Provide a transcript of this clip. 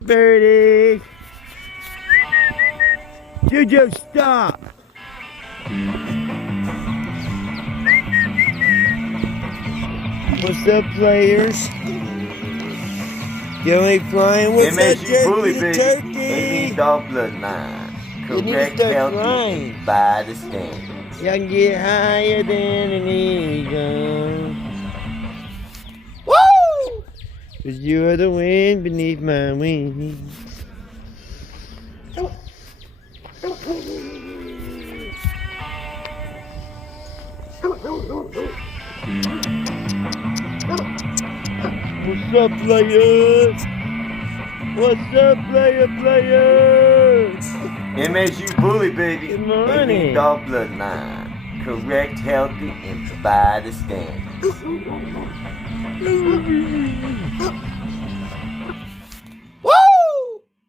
Birdie! Juju, stop! What's up, players? Joey flying. What's up, turkey? Dog blood line. Correct healthy by the standards. Y'all can get higher than an eagle. Woo! 'Cause you are the wind beneath my wings. What's up, players? What's up, players? MSU bully, baby. Good morning. Dog blood line. Correct, healthy, and by the standards.